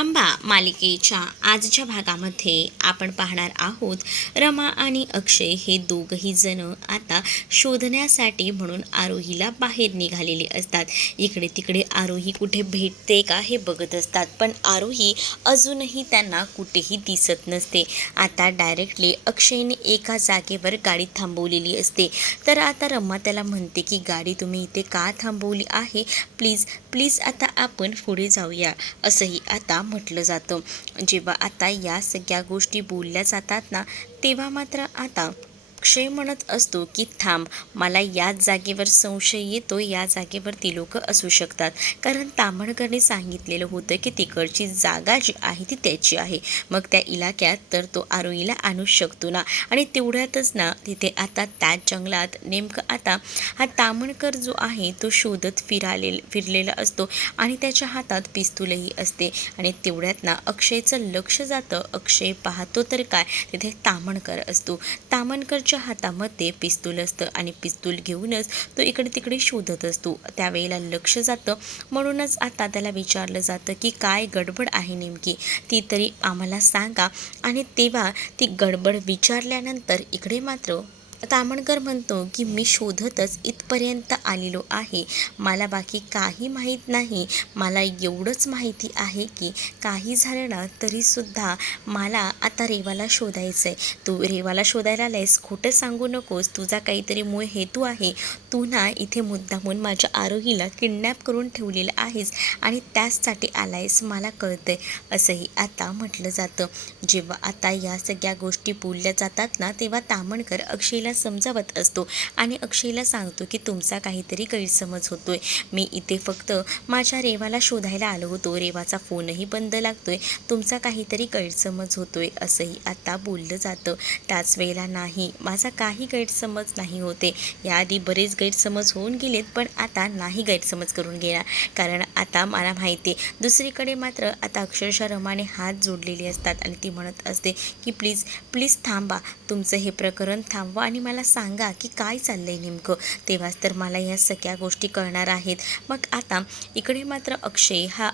रंभा मालिकेच्या आजच्या भागामध्ये आपण पाहणार आहोत रमा आणि अक्षय हे दोघही जण आता शोधण्यासाठी म्हणून आरोहीला बाहेर निघालेले असतात। इकडे तिकडे आरोही कुठे भेटते का हे बघत असतात, पण आरोही अजूनही त्यांना कुठेही दिसत नसते। आता डायरेक्टली अक्षयने एका जागेवर गाडी थांबवलेली असते, तर आता रमा त्याला म्हणते की गाडी तुम्ही इथे का थांबवली आहे, प्लीज प्लीज आता आपण पुढे जाऊया असंही आता म्हटलं जातं। जेव्हा आता या सगळ्या गोष्टी बोलल्या जातात ना, तेव्हा मात्र आता अक्षय म्हणत असतो की थांब, मला याच जागेवर संशय येतो, या जागेवर ती लोक असू शकतात, कारण ताम्हणकरने सांगितलेलं होतं की तिकडची जागा जी आहे ती त्याची आहे, मग त्या इलाक्यात तर तो आरोहीला आणू शकतो ना। आणि तेवढ्यातच ना तिथे आता त्याच जंगलात नेमकं आता हा ताम्हणकर जो आहे तो शोधत फिरलेला असतो आणि त्याच्या हातात पिस्तूलही असते। आणि तेवढ्यात ना अक्षयचं लक्ष जातं, अक्षय पाहतो तर काय, तिथे ताम्हणकर असतो। ताम्हणकरच्या हातामध्ये पिस्तूल असतं आणि पिस्तूल घेऊनच तो इकडे तिकडे शोधत असतो। त्यावेळेला लक्ष जातं, म्हणूनच आता त्याला विचारलं जातं की काय गडबड आहे नेमकी, ती तरी आम्हाला सांगा। आणि तेव्हा ती गडबड विचारल्यानंतर इकडे मात्र ताम्हणकर म्हणतो की मी शोधतच इथपर्यंत आलेलो आहे, मला बाकी काही माहीत नाही, मला एवढंच माहिती आहे की काही झालं ना तरीसुद्धा मला आता रेवाला शोधायचं आहे। तू रेवाला शोधायला आलायस, खोटं सांगू नकोस, तुझा काहीतरी मूळ हेतू आहे, तू ना इथे मुद्दामून माझ्या आरोहीला किडनॅप करून ठेवलेलं आहेस आणि त्याचसाठी आलायस, मला कळतंय असंही आता म्हटलं जातं। जेव्हा आता या सगळ्या गोष्टी बोलल्या जातात ना, तेव्हा ताम्हणकर अक्षयला समजावत असतो आणि अक्षयला सांगतो की तुमचा काहीतरी गैरसमज होतोय, मी इथे फक्त माझ्या रेवाला शोधायला आलो होतो, रेवाचा फोनही बंद लागतोय, तुमचा काहीतरी गैरसमज होतोय असंही आता बोललं जातं। त्याच वेळेला नाही, माझा काही गैरसमज नाही होते, याआधी बरेच गैरसमज होऊन गेलेत, पण आता नाही गैरसमज करून घेणार, कारण आता मला माहिती आहे। दुसरीकडे मात्र आता अक्षरशः रमाने हात जोडलेले असतात आणि ती म्हणत असते की प्लीज प्लीज थांबा, तुमचं हे प्रकरण थांबवा आणि मला सांगा की काय चाललंय नेमकं, तेव्हाच तर मला या सगळ्या गोष्टी कळणार आहेत। मग आता इकडे मात्र अक्षय हा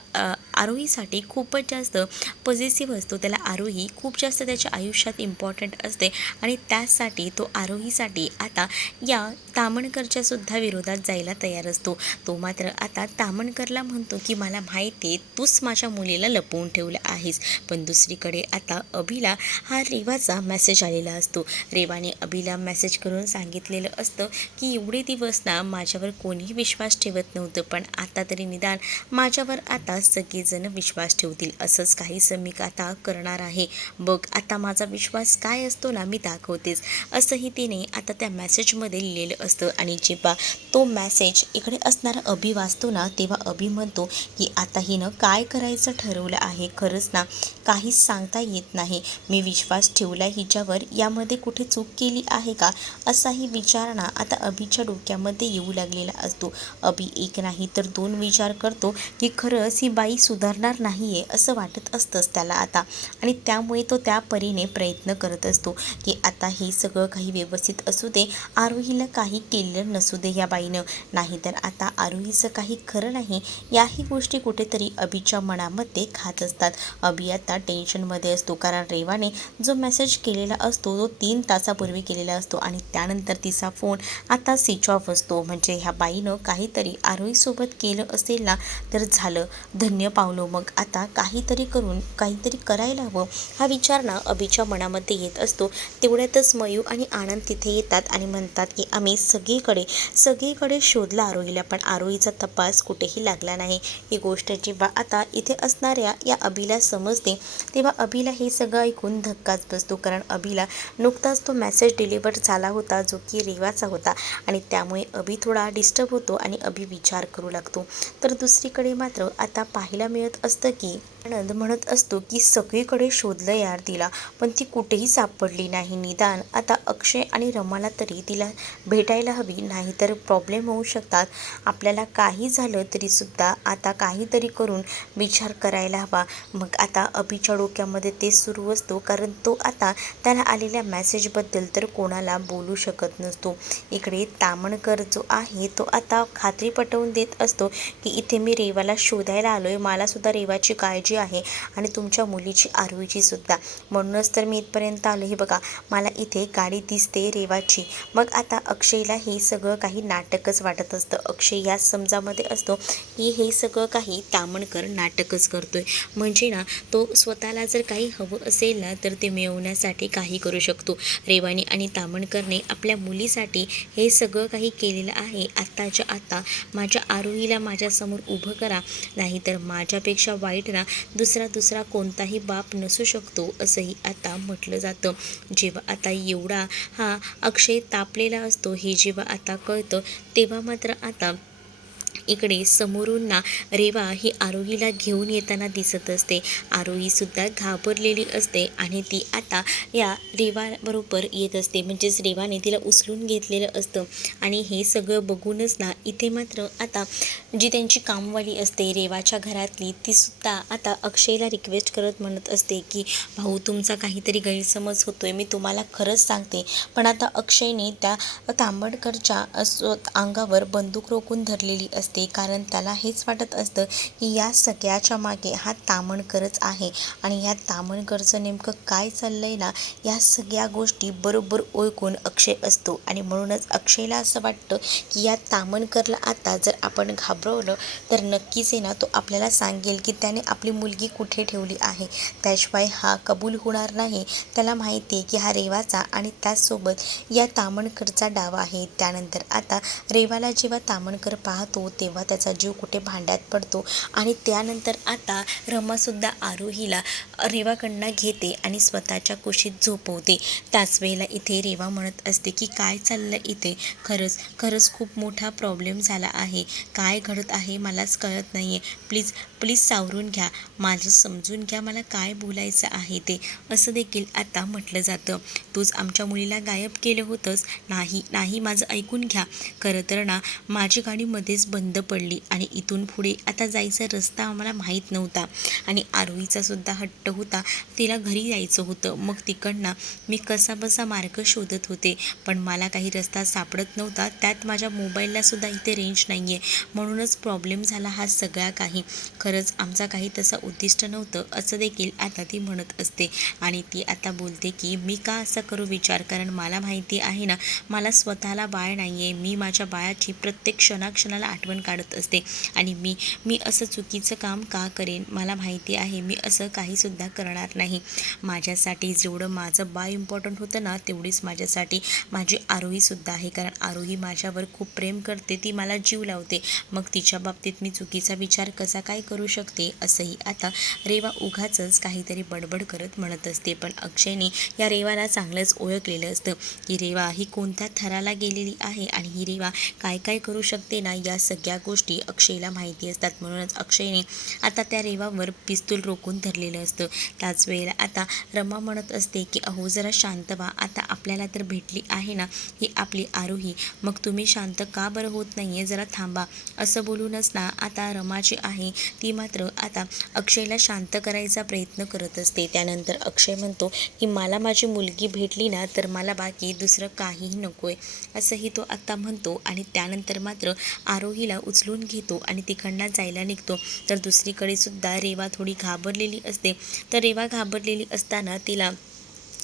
आरोहीसाठी खूपच जास्त पॉझिटिव्ह असतो, त्याला आरोही खूप जास्त त्याच्या आयुष्यात इम्पॉर्टंट असते आणि त्यासाठी तो आरोहीसाठी आता या ताम्हणकरच्या सुद्धा विरोधात जायला तयार असतो। तो मात्र आता ताम्हणकरला म्हणतो की मला माहिती आहे तूच माझ्या मुलीला लपवून ठेवलं आहेस, पण दुसरीकडे आता अभिला हा रेवाचा मेसेज आलेला असतो। रेवाने अभिला मेसेज करून सांगितलेलं असतं की एवढे दिवस ना माझ्यावर कोणीही विश्वास ठेवत नव्हतं, पण आता तरी निदान माझ्यावर आता सगळेजण विश्वास ठेवतील, असंच काहीसं मी आता करणार आहे, बघ आता माझा विश्वास काय असतो ना मी दाखवतेच, असंही तिने आता त्या मेसेजमध्ये लिहिलेलं असतं। आणि जेव्हा तो मेसेज इकडे असणारा अभि वाचतो ना, तेव्हा अभि म्हणतो की आता हिनं काय करायचं ठरवलं आहे, खरंच ना काहीच सांगता येत नाही, मी विश्वास ठेवला हिच्यावर, यामध्ये कुठे चूक केली आहे का, असाही विचार ना आता अभिच्या डोक्यामध्ये येऊ लागलेला असतो। अभि एक नाही तर दोन विचार करतो की खरंच ही बाई सुधारणार नाही आहे असं वाटत असतंच त्याला आता, आणि त्यामुळे तो त्या परीने प्रयत्न करत असतो की आता हे सगळं काही व्यवस्थित असू दे, आरोहीला काही केलं नसू दे या बाईनं, नाहीतर आता आरोहीचं काही खरं नाही, याही गोष्टी कुठेतरी अभिच्या मनामध्ये खात असतात। अभि आता टेन्शनमध्ये असतो, कारण रेवाने जो मेसेज केलेला असतो तो 3 तासापूर्वी केलेला असतो आणि त्यानंतर तिचा फोन आता स्विच ऑफ असतो, म्हणजे ह्या बाईनं काहीतरी आरोहीसोबत केलं असेल ना तर झालं, धन्य पावलो, मग आता काहीतरी करून काहीतरी करायला हवं, हा विचार ना अभिच्या मनामध्ये येत असतो। तेवढ्यातच मयू आणि आनंद तिथे येतात आणि म्हणतात की आम्ही सगळीकडे शोधला आरोहीला, पण आरोहीचा तपास कुठेही लागला नाही। ही गोष्ट जेव्हा आता इथे असणाऱ्या या अभिला समजते, तेव्हा अभिला हे सगळं ऐकून धक्काच बसतो, कारण अभिला नुकताच तो मेसेज डिलिव्हर झाला होता जो की रेवाचा होता आणि त्यामुळे अभि थोडा डिस्टर्ब होतो आणि अभि विचार करू लागतो। तर दुसरीकडे मात्र आता पाहायला मिळत असतं की आनंद म्हणत असतो की सगळीकडे शोधलं यार तिला, पण ती कुठेही सापडली नाही, निदान आता अक्षय आणि रमाला तरी तिला भेटायला हवी, नाही तर प्रॉब्लेम होऊ शकतात, आपल्याला काही झालं तरीसुद्धा आता काहीतरी करून विचार करायला हवा। मग आता अभिच्या डोक्यामध्ये ते सुरू असतो, कारण तो आता त्याला आलेल्या मेसेजबद्दल तर कोणाला बोलू शकत नसतो। इकडे ताम्हणकर जो आहे तो आता खात्री पटवून देत असतो की इथे मी रेवाला शोधायला आलोय, मला सुद्धा रेवाची काळजी तुमची आहे आणि तुमच्या मुलीची आरोहीची सुद्धा. म्हणूनच तर मी इथपर्यंत आलो. हे बघा, मला इथे गाडी दिसते रेवाची. मग आता अक्षयला हे सगळं काही नाटकच वाटत असतं. अक्षय या समजामध्ये असतो की हे सगळं काही तामणकर नाटकच करतोय. म्हणजे ना, तो स्वतःला जर काही हवं असेल ना तर ते मिळवण्यासाठी काही करू शकतो. रेवानी आणि तामणकरने आपल्या मुलीसाठी हे सगळं काही केलेलं आहे. आत्ताच्या आत्ता माझ्या आरोहीला माझ्यासमोर उभं करा, नाहीतर माझ्यापेक्षा वाईट ना दुसरा कोणताही बाप नसू शकतो, असंही आता म्हटलं जातं. जेव्हा आता एवढा हा अक्षय तापलेला असतो हे जेव्हा आता कळतं, तेव्हा मात्र आता इकडे समोरून ना रेवा ही आरोहीला घेऊन येताना दिसत असते. आरोहीसुद्धा घाबरलेली असते आणि ती आता या रेवाबरोबर येत असते. म्हणजेच रेवाने तिला उचलून घेतलेलं असतं. आणि हे सगळं बघूनच ना इथे मात्र आता जी त्यांची कामवाली असते रेवाच्या घरातली, तीसुद्धा आता अक्षयला रिक्वेस्ट करत म्हणत असते की भाऊ, तुमचा काहीतरी गैरसमज होतोय, मी तुम्हाला खरंच सांगते. पण आता अक्षयने त्या तांबडकरच्या अंगावर बंदूक रोखून धरलेली असते. कारण त्याला हेच वाटत असतं की या सगळ्याच्या मागे हा तामणकरच आहे आणि या तामणकरचं नेमकं काय चाललंय ना, या सगळ्या गोष्टी बरोबर ओळखून अक्षय असतो. आणि म्हणूनच अक्षयला असं वाटतं की या तामणकरला आता जर आपण घाबरवलं तर नक्कीच आहे ना, तो आपल्याला सांगेल की त्याने आपली मुलगी कुठे ठेवली आहे. त्याशिवाय हा कबूल होणार नाही. त्याला माहिती आहे की हा रेवाचा आणि त्याचसोबत या तामणकरचा डाव आहे. त्यानंतर आता रेवाला जेव्हा तामणकर पाहतो तेव्हा त्याचा जीव कुठे भांड्यात पडतो. आणि त्यानंतर आता रमासुद्धा आरोहीला रेवाकडनं घेते आणि स्वतःच्या कुशीत झोपवते. त्याच वेळेला इथे रेवा म्हणत असते की काय चाललं इथे, खरंच खूप मोठा प्रॉब्लेम झाला आहे. काय घडत आहे मलाच कळत नाही आहे. प्लीज सावरून घ्या, माझं समजून घ्या, मला काय बोलायचं आहे ते. असं देखील आता म्हटलं जातं. तूच आमच्या मुलीला गायब केलं होतंस. नाही, माझं ऐकून घ्या. खरं तर ना माझी गाडी मध्येच बंद पडली आणि इथून पुढे आता जायचा रस्ता आम्हाला माहीत नव्हता. आणि आरोहीचा सुद्धा हट्ट होता, तिला घरी यायचं होतं. मग तिकडनं मी कसाबसा मार्ग शोधत होते, पण मला काही रस्ता सापडत नव्हता. त्यात माझ्या मोबाईलला सुद्धा इथे रेंज नाही आहे. म्हणूनच प्रॉब्लेम झाला हा सगळा काही. खरंच आमचा काही तसं उद्दिष्ट नव्हतं, असं देखील आता ती म्हणत असते. आणि ती आता बोलते की मी का असं करू विचार, कारण मला माहिती आहे ना, मला स्वतःला बाळ नाही आहे. मी माझ्या बाळाची प्रत्येक क्षणाला आठवण काढत असते. आणि मी असं चुकीचं काम का करेन. मला माहिती आहे मी असं काहीसुद्धा करणार नाही. माझ्यासाठी जेवढं माझं बाळ इम्पॉर्टंट होतं ना, तेवढीच माझ्यासाठी माझी आरोहीसुद्धा आहे. कारण आरोही माझ्यावर खूप प्रेम करते, ती मला जीव लावते. मग तिच्या बाबतीत मी चुकीचा विचार कसा काय करू शकते, असंही आता रेवा उगाचच काहीतरी बडबड करत म्हणत असते. पण अक्षयने या रेवाला चांगलंच ओळखलेलं असतं की रेवा ही कोणत्या थराला गेलेली आहे आणि ही रेवा काय काय करू शकते ना, या सगळ्या गोष्टी अक्षयला माहिती असतात. म्हणूनच अक्षयने आता त्या रेवावर पिस्तूल रोखून धरलेलं असतं. त्याच वेळेला आता रमा म्हणत असते की अहो जरा शांत व्हा, आता आपल्याला तर भेटली आहे ना ही आपली आरोही, मग तुम्ही शांत का बरं होत नाही आहे, जरा थांबा. असं बोलूनच ना आता रमा जी आहे ती मात्र आता अक्षयला शांत करायचा प्रयत्न करत असते. त्यानंतर अक्षय म्हणतो की मला माझी मुलगी भेटली ना तर मला बाकी दुसरं काहीही नको आहे, असंही तो आत्ता म्हणतो. आणि त्यानंतर मात्र आरोहीला उचलून घेतो आणि तिकडनं जायला निघतो. तर दुसरीकडे सुद्धा रेवा थोडी घाबरलेली असते. तर रेवा घाबरलेली असताना तिला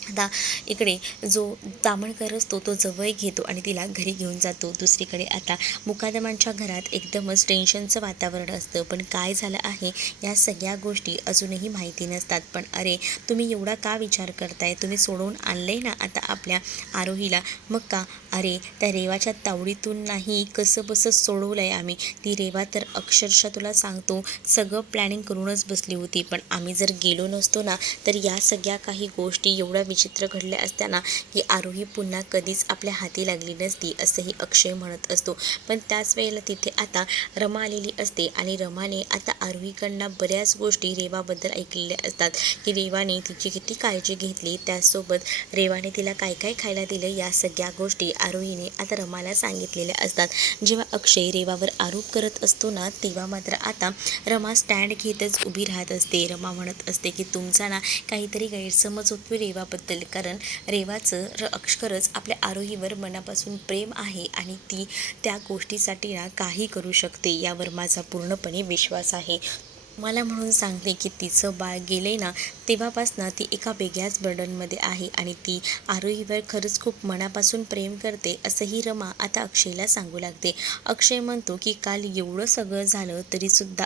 आता इकडे जो तामणकर असतो तो जवळ घेतो आणि तिला घरी घेऊन जातो. दुसरीकडे आता मुकादमांच्या घरात एकदमच टेन्शनचं वातावरण असतं. पण काय झालं आहे या सगळ्या गोष्टी अजूनही माहिती नसतात. पण अरे तुम्ही एवढा का विचार करताय, तुम्ही सोडवून आणलंय ना आता आपल्या आरोहीला, मग का. अरे त्या रेवाच्या तावडीतून नाही कसं बसं सोडवलंय आम्ही. ती रेवा तर अक्षरशः तुला सांगतो सगळं प्लॅनिंग करूनच बसली होती. पण आम्ही जर गेलो नसतो ना तर या सगळ्या काही गोष्टी एवढ्या विचित्र घडल्या असताना की आरोही पुन्हा कधीच आपल्या हाती लागली नसती, असंही अक्षय म्हणत असतो. पण त्याच वेळेला तिथे आता रमा आलेली असते आणि रमाने आता आरोहीकडनं बऱ्याच गोष्टी रेवाबद्दल ऐकलेल्या असतात की रेवाने तिची किती काळजी घेतली, त्याचसोबत रेवाने तिला काय काय खायला दिलं, या सगळ्या गोष्टी आरोहीने आता रमाला सांगितलेल्या असतात. जेव्हा अक्षय रेवावर आरोप करत असतो ना तेव्हा मात्र आता रमा स्टँड घेतच उभी राहत असते. रमा म्हणत असते की तुमचा ना काहीतरी गैरसमज होतो रेवाबद्दल, कारण रेवाचं खरंच आपल्या आरोहीवर मनापासून प्रेम आहे आणि ती त्या गोष्टीसाठी ना काही करू शकते, यावर माझा पूर्णपणे विश्वास आहे. मला म्हणून सांगते की तिचं बाळ गेले ना, तेव्हापासनं ती एका वेगळ्याच बर्डनमध्ये आहे आणि ती आरोहीवर खरंच खूप मनापासून प्रेम करते, असंही रमा आता अक्षयला सांगू लागते. अक्षय म्हणतो की काल एवढं सगळं झालं तरीसुद्धा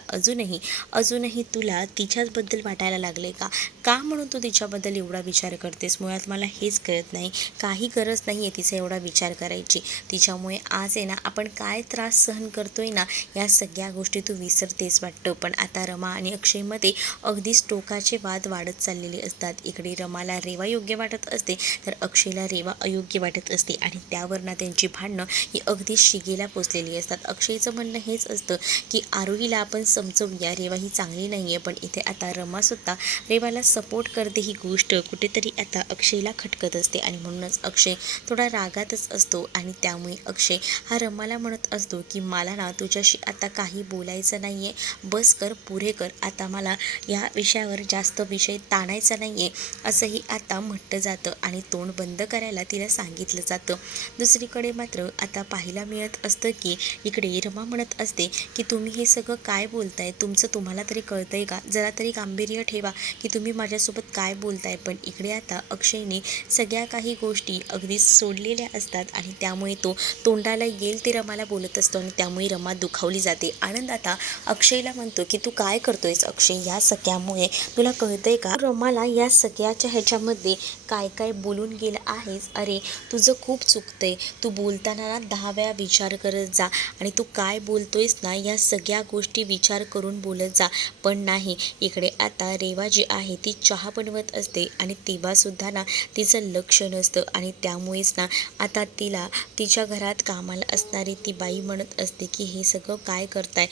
अजूनही तुला तिच्याचबद्दल वाटायला लागले का? का म्हणून तू तिच्याबद्दल एवढा विचार करतेस? मुळात मला हेच कळत नाही. काही गरज नाही आहे तिचा एवढा विचार करायची. तिच्यामुळे आज आहे ना आपण काय त्रास सहन करतोय ना, या सगळ्या गोष्टी तू विसरतेस वाटतं. पण आता रमा आणि अक्षयमध्ये अगदीच टोकाचे वाद वाढत चाललेले असतात. इकडे रमाला रेवा योग्य वाटत असते तर अक्षयला रेवा अयोग्य वाटत असते आणि त्यावरनं त्यांची भांडणं ही अगदीच शिगेला पोचलेली असतात. अक्षयचं म्हणणं हेच असतं की आरोहीला आपण समजवूया, रेवा ही चांगली नाही आहे. पण इथे आता रमासुद्धा रेवाला सपोर्ट करते, ही गोष्ट कुठेतरी आता अक्षयला खटकत असते आणि म्हणूनच अक्षय थोडा रागातच असतो आणि त्यामुळे अक्षय हा रमाला म्हणत असतो की मला ना तुझ्याशी आता काही बोलायचं नाही आहे, बस कर, पुरे कर, आता मला या विषयावर जास्त विषय ताणायचा नाही आहे, असंही आता म्हटलं जातं आणि तोंड बंद करायला तिला सांगितलं जातं. दुसरीकडे मात्र आता पाहायला मिळत असतं की इकडे रमा म्हणत असते की तुम्ही हे सगळं काय बोलताय, तुम्हाला तरी कळतंय का? जरा तरी गांभीर्य ठेवा की तुम्ही माझ्यासोबत काय बोलताय. पण इकडे आता अक्षयने सगळ्या काही गोष्टी अगदी सोडलेल्या असतात आणि त्यामुळे तो तोंडाला येईल ते रमाला बोलत असतो आणि त्यामुळे रमा दुखावली जाते. आनंद आता अक्षयला म्हणतो की तू काय करतोयस अक्षय, या सगळ्यामुळे तुला कळतंय का? रमाला या सगळ्याच्या ह्याच्यामध्ये काय काय बोलून गेलं आहेस. अरे तुझं खूप चुकतंय, तू बोलताना ना 10 वेळा विचार करत जा आणि तू काय बोलतोयस ना या सगळ्या गोष्टी विचार करून बोलत जा. पण नाही, इकडे आता रेवा जी आहे ती चहा बनवत असते आणि तेव्हासुद्धा ना तिचं लक्ष नसतं आणि त्यामुळेच ना आता तिला तिच्या घरात कामाला असणारी ती बाई म्हणत असते की हे सगळं काय करताय.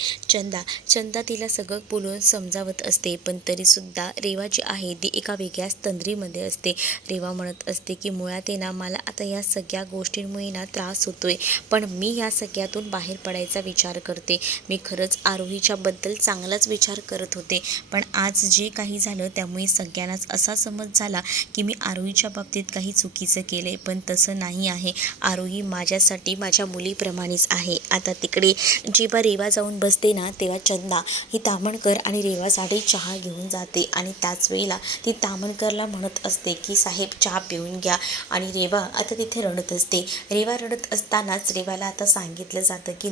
चंदा तिला सगळं बोलून समजावत असते. पण तरीसुद्धा रेवा जी आहे ती एका वेगळ्याच तंद्रीमध्ये असते. रेवा म्हणत असते की मुळात आहे ना मला आता या सगळ्या गोष्टींमुळे ना त्रास होतोय, पण मी या सगळ्यातून बाहेर पडायचा विचार करते. मी खरंच आरोहीच्याबद्दल चांगलाच विचार करत होते, पण आज जे काही झालं त्यामुळे सगळ्यांनाच असा समज झाला की मी आरोहीच्या बाबतीत काही चुकीचं केलं आहे. पण तसं नाही आहे, आरोही माझ्यासाठी माझ्या मुलीप्रमाणेच आहे. आता तिकडे जेव्हा रेवा जाऊन बसते ना तेव्हा चंदा ही तामणकर आणि रेवासाठी चहा घेऊन जाते आणि त्याच वेळेला ती तामणकरला म्हणत असते की साहेब चहा पिऊन घ्या आणि रेवा आता तिथे रडत असते. रेवा रडत असतानाच रेवाला आता सांगितलं जातं की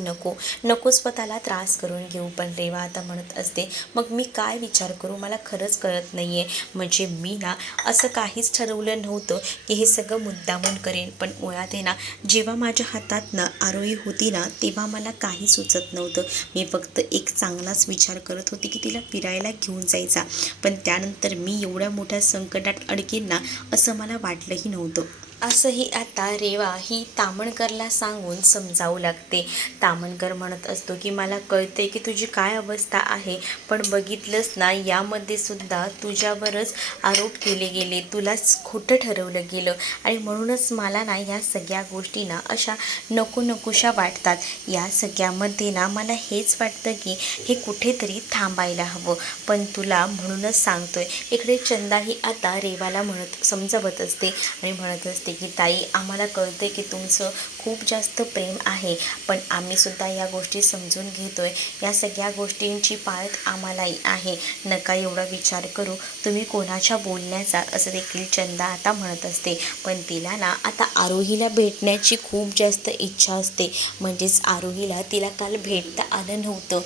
नको स्वतःला त्रास करून घेऊ. पण रेवा आता म्हणत असते मग मी काय विचार करू, मला खरंच कळत नाही आहे. म्हणजे मी ना असं काहीच ठरवलं नव्हतं की हे सगळं मुद्दामून करेन, पण मुळात आहे ना जेव्हा माझ्या हातात ना आरोही होती ना तेव्हा मला काही सुचत नव्हतं. मी फक्त एक चांगलाच विचार करत होते की तिला फिरायला घेऊन जायचा, पण त्यानंतर मी एवढ्या मोठ्या संकटात अडकेन ना असं मला वाटलंही नव्हतं. असंही आता रेवा ही तामणकरला सांगून समजावू लागते. तामणकर म्हणत असतो की मला कळते की तुझी काय अवस्था आहे, पण बघितलंस ना यामध्ये सुद्धा तुझ्यावरच आरोप केले गेले, तुलाच खोटं ठरवलं गेलं आणि म्हणूनच मला ना या सगळ्या गोष्टी ना अशा नकोशा वाटतात. या सगळ्यामध्ये ना मला हेच वाटतं की हे कुठेतरी थांबायला हवं, पण तुला म्हणूनच सांगतोय. इकडे चंदाही आता रेवाला समजावत असते आणि म्हणत असते की ताई आम्हाला कळते की तुमचं खूप जास्त प्रेम आहे, पण आम्हीसुद्धा या गोष्टी समजून घेतोय. या सगळ्या गोष्टींची पाळत आम्हालाही आहे, नका एवढा विचार करू तुम्ही कोणाच्या बोलण्याचा, असं देखील चंदा आता म्हणत असते. पण तिला ना आता आरोहीला भेटण्याची खूप जास्त इच्छा असते. म्हणजेच आरोहीला तिला काल भेटता आलं नव्हतं.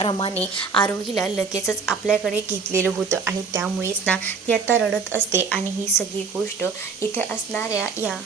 रमाने आरोहीला लगेचच आपल्याकडे घेतलेलं होतं आणि त्यामुळेच ना ती आता रडत असते आणि ही सगळी गोष्ट इथे असणाऱ्या या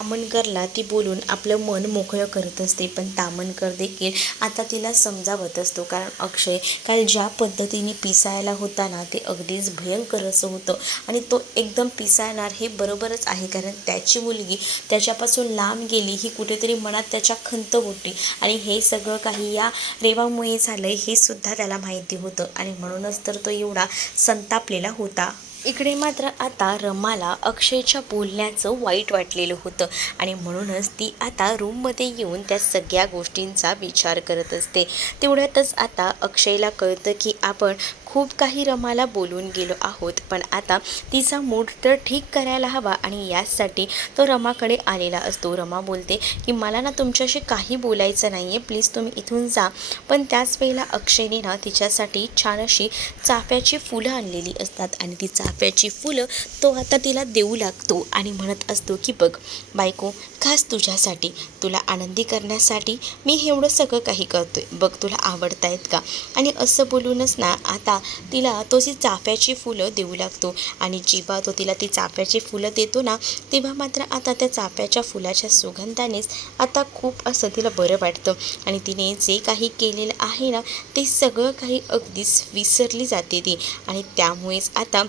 तामणकरला ती बोलून आपलं मन मोकळं करत असते. पण तामणकर देखील आता तिला समजावत असतो, कारण अक्षय काल ज्या पद्धतीने पिसायला होता ना ते अगदीच भयंकर असं होतं आणि तो एकदम पिसाळणार हे बरोबरच आहे, कारण त्याची मुलगी त्याच्यापासून लांब गेली ही कुठेतरी मनात त्याच्या खंत होती आणि हे सगळं काही या रेवामुळे झालं हे सुद्धा त्याला माहिती होतं आणि म्हणूनच तर तो एवढा संतापलेला होता. इकडे मात्र आता रमाला अक्षयच्या बोलण्याचं वाईट वाटलेलं होतं आणि म्हणूनच ती आता रूममध्ये येऊन त्या सगळ्या गोष्टींचा विचार करत असते. तेवढ्यातच आता अक्षयला कळतं की आपण खूप काही रमाला बोलून गेलो आहोत, पण आता तिचा मूड तर ठीक करायला हवा आणि याचसाठी तो रमाकडे आलेला असतो. रमा बोलते की मला ना तुमच्याशी काही बोलायचं नाही आहे, प्लीज तुम्ही इथून जा. पण त्याच वेळेला अक्षयने ना तिच्यासाठी छान अशी चाफ्याची फुलं आणलेली असतात आणि ती चाफ्याची फुलं तो आता तिला देऊ लागतो आणि म्हणत असतो की बघ बायको, खास तुझ्यासाठी, तुला आनंदी करण्यासाठी मी एवढं सगळं काही करतोय, बघ तुला आवडतायत का. आणि असं बोलूनच ना आता तिला तो ती चाफ्याची फुलं देऊ लागतो आणि जेव्हा तो तिला ती चाफ्याची फुलं देतो ना, तेव्हा मात्र आता त्या चाफ्याच्या फुलाच्या सुगंधानेच आता खूप असं तिला बरं वाटतं आणि तिने जे काही केलेलं आहे ना ते सगळं काही अगदीच विसरली जाते ती. आणि त्यामुळेच आता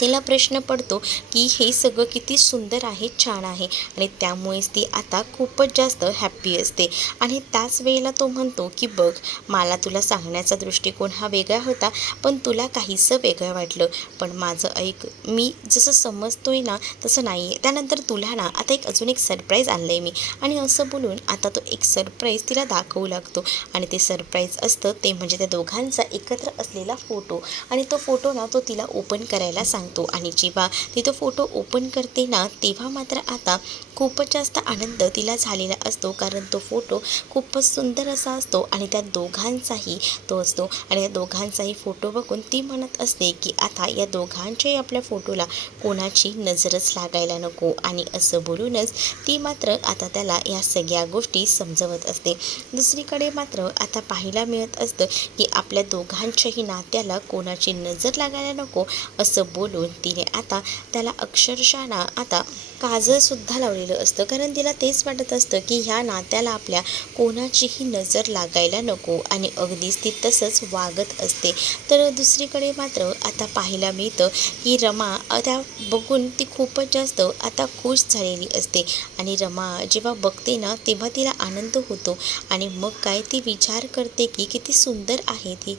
तिला प्रश्न पडतो की हे सगळं किती सुंदर आहे, छान आहे आणि त्यामुळेच ती आता खूपच जास्त हॅप्पी असते. आणि त्याच वेळेला तो म्हणतो की बघ, मला तुला सांगण्याचा दृष्टिकोन हा वेगळा होता, पण तुला काहीसं वेगळं वाटलं, पण माझं ऐक, मी जसं समजतोय ना तसं नाही आहे. त्यानंतर तुला ना आता अजून एक सरप्राईज आणलं आहे मी. आणि असं बोलून आता तो एक सरप्राईज तिला दाखवू लागतो आणि ते सरप्राईज असतं ते म्हणजे त्या दोघांचा एकत्र असलेला फोटो. आणि तो फोटो ना तो तिला ओपन करायला सांगतो आणि जेव्हा ती तो फोटो ओपन करते ना तेव्हा मात्र आता खूपच जास्त आनंद तिला झालेला असतो, कारण तो फोटो खूपच सुंदर असा असतो आणि त्या दोघांचाही तो असतो. आणि या दोघांचाही फोटो बघून ती म्हणत असते की आता या दोघांच्याही आपल्या फोटोला कोणाची नजरच लागायला नको. आणि असं बोलूनच ती मात्र आता त्याला या सगळ्या गोष्टी समजवत असते. दुसरीकडे मात्र आता पाहायला मिळत असतं की आपल्या दोघांच्याही नात्याला कोणाची नजर लागायला नको असं बोलून तिने आता त्याला अक्षरशः ना आता काजळसुद्धा लावलेलं असतं, कारण तिला तेच वाटत असतं की ह्या नात्याला आपल्या कोणाचीही नजर लागायला नको आणि अगदीच ती तसंच वागत असते. तर दुसरीकडे मात्र आता पाहायला मिळतं की रमा त्या बघून ती खूपच जास्त आता खुश झालेली असते आणि रमा जेव्हा बघते ना तेव्हा तिला आनंद होतो आणि मग काय ती विचार करते की किती सुंदर आहे ती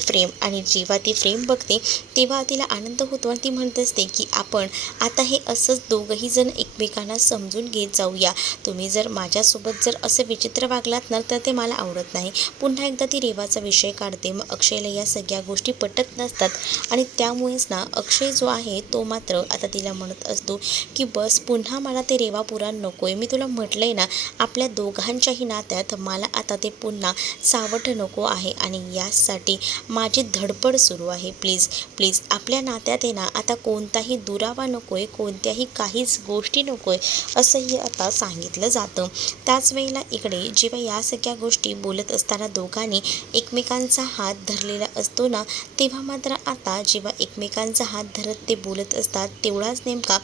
फ्रेम. आणि जेव्हा ती फ्रेम बघते तेव्हा तिला आनंद होतो आणि ती म्हणत असते की आपण आता हे असंच दोघंही जण एकमेकांना समजून घेत जाऊया. तुम्ही जर माझ्यासोबत जर असं विचित्र वागलात ना तर ते मला आवडत नाही. पुन्हा एकदा ती रेवाचा विषय काढते. मग अक्षयला या सगळ्या गोष्टी पटत नसतात आणि त्यामुळेच ना अक्षय जो आहे तो मात्र आता तिला म्हणत असतो की बस पुन्हा मला ते रेवा पुराण नको आहे. मी तुला म्हटलंय ना आपल्या दोघांच्याही नात्यात मला आता ते पुन्हा सावट नको आहे आणि यासाठी माझी धडपड सुरू आहे. प्लीज प्लीज आपल्या नात्यात आहे ना आता कोणताही दुरावा नको आहे, कोणत्याही काहीच गोष्टी नको आहे असंही आता सांगितलं जातं. त्याच वेळेला इकडे जेव्हा या सगळ्या गोष्टी बोलत असताना दोघांनी एकमेकांचा हात धरलेला असतो ना तेव्हा मात्र आता जेव्हा एकमेकांचा हात धरत ते बोलत असतात तेवढाच नेमका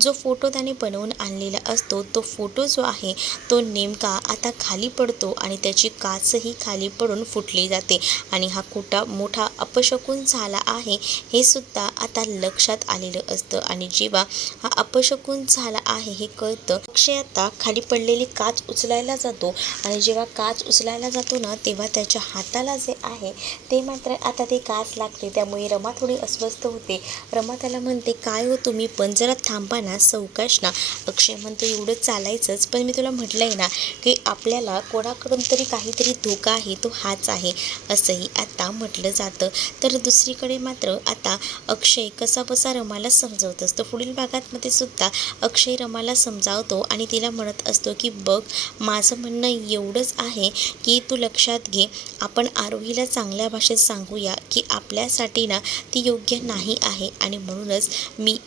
जो फोटो त्याने बनवून आणलेला असतो तो फोटो जो आहे तो नेमका आता खाली पडतो आणि त्याची काचही खाली पडून फुटली जाते आणि हा कुठा मोठा अपशकुन झाला आहे हे सुद्धा आता लक्षात आलेलं असतं. आणि जेव्हा हा अपशकुन झाला आहे हे कळतं, अक्षय आता खाली पडलेली काच उचलायला जातो आणि जेव्हा काच उचलायला जातो ना तेव्हा त्याच्या हाताला जे आहे ते मात्र आता ते काच लागते. त्यामुळे रमा थोडी अस्वस्थ होते. रमा त्याला म्हणते काय हो तुम्ही पण जरा थांबा ना, सावकाश ना. अक्षय म्हणतो एवढं चालायचंच, पण मी तुला म्हटलंय ना की आपल्याला कोणाकडून तरी काहीतरी धोका आहे तो हाच आहे असंही आता म्हटलं जातं. तर दुसरीकडे मात्र आता अक्षय कसाबसा रमाला समजवत असतो. पुढील भागांमध्ये सुद्धा अक्षय रमाला समजावतो आणि तिला म्हणत असतो की बघ माझं म्हणणं एवढंच आहे की तू लक्षात घे, आपण आरोहीला चांगल्या भाषेत सांगूया की आपल्यासाठी ना ती योग्य नाही आहे आणि म्हणूनच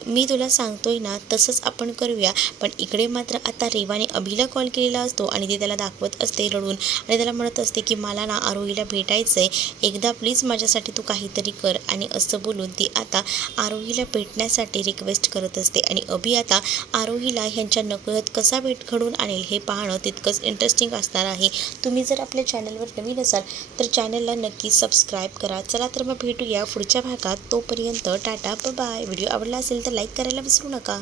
मी तुला सांगतोय ना तसंच आपण करूया. पण इकडे मात्र आता रेवाने अभिला कॉल केलेला असतो आणि ती त्याला दाखवत असते रडून आणि त्याला म्हणत असते की मला ना आरोहीला भेटायचं आहे, एकदा प्लीज माझ्यासाठी तू काहीतरी कर. आणि असं बोलून ती आता आरोहीला भेटण्यासाठी रिक्वेस्ट करत असते आणि अभि आता आरोहीला ह्यांच्या नकळत कसा भेट घडून आणेल हे पाहणं तितकंच इंटरेस्टिंग असणार आहे. तुम्ही जर आपल्या चॅनलवर नवीन असाल तर चॅनलला नक्की सबस्क्राईब करा. चला तर मग भेटूया पुढच्या भागात. तोपर्यंत टाटा बाय. व्हिडिओ आवडला असेल तर लाईक करायला विसरू नका.